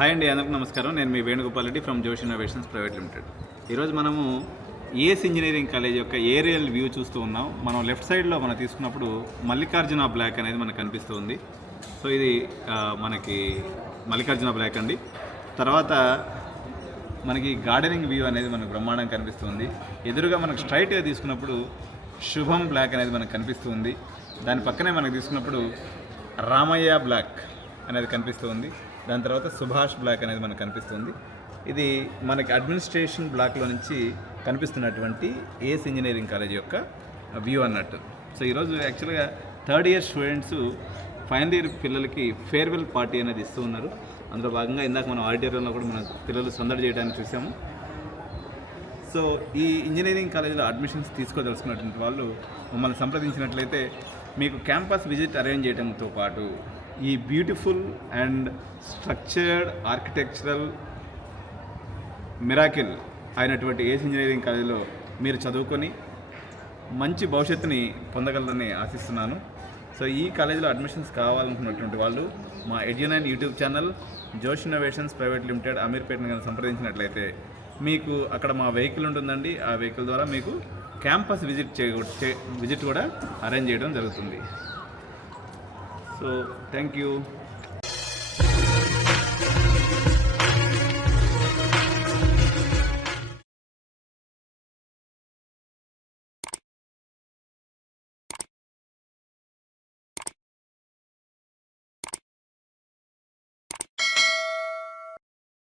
Hi అండి, అందరికీ నమస్కారం. నేను మీ వేణుగోపాల్ రెడ్డి ఫ్రమ్ జోష్ ఇన్నోవేషన్స్ ప్రైవేట్ లిమిటెడ్. ఈరోజు మనము ఏఎస్ ఇంజనీరింగ్ కాలేజ్ యొక్క ఏరియల్ వ్యూ చూస్తూ ఉన్నాం. మనం లెఫ్ట్ సైడ్లో మనం తీసుకున్నప్పుడు మల్లికార్జున బ్లాక్ అనేది మనకు కనిపిస్తుంది. సో ఇది మనకి మల్లికార్జున బ్లాక్ అండి. తర్వాత మనకి గార్డెనింగ్ వ్యూ అనేది మనకు బ్రహ్మాండంగా కనిపిస్తుంది. ఎదురుగా మనకు స్ట్రైట్గా తీసుకున్నప్పుడు శుభం బ్లాక్ అనేది మనకు కనిపిస్తుంది. దాని పక్కనే మనకు తీసుకున్నప్పుడు రామయ్య బ్లాక్ అనేది కనిపిస్తుంది. దాని తర్వాత సుభాష్ బ్లాక్ అనేది మనకు కనిపిస్తుంది. ఇది మనకి అడ్మినిస్ట్రేషన్ బ్లాక్లో నుంచి కనిపిస్తున్నటువంటి ఏఎస్ ఇంజనీరింగ్ కాలేజ్ యొక్క వ్యూ అన్నట్టు. సో ఈరోజు యాక్చువల్గా third year students final year పిల్లలకి ఫేర్వెల్ పార్టీ అనేది ఇస్తూ ఉన్నారు. అందులో భాగంగా ఇందాక మనం ఆడిటోరియంలో కూడా మన పిల్లలు సందడి చేయడానికి చూసాము. సో ఈ ఇంజనీరింగ్ కాలేజీలో అడ్మిషన్స్ తీసుకోదలుచుకున్నటువంటి వాళ్ళు మమ్మల్ని సంప్రదించినట్లయితే మీకు క్యాంపస్ విజిట్ అరేంజ్ చేయడంతో పాటు ఈ beautiful and structured architectural miracle అయినటువంటి ఏఎస్ ఇంజనీరింగ్ కాలేజీలో మీరు చదువుకొని మంచి భవిష్యత్తుని పొందగలరని ఆశిస్తున్నాను. సో ఈ కాలేజీలో అడ్మిషన్స్ కావాలనుకున్నటువంటి వాళ్ళు మా ఎడ్యునైన్ యూట్యూబ్ ఛానల్ జోష్ ఇన్నోవేషన్స్ ప్రైవేట్ లిమిటెడ్ అమీర్పేటను కానీ సంప్రదించినట్లయితే మీకు అక్కడ మా వెహికల్ ఉంటుందండి. ఆ వెహికల్ ద్వారా మీకు క్యాంపస్ విజిట్ కూడా అరేంజ్ చేయడం జరుగుతుంది. So thank you.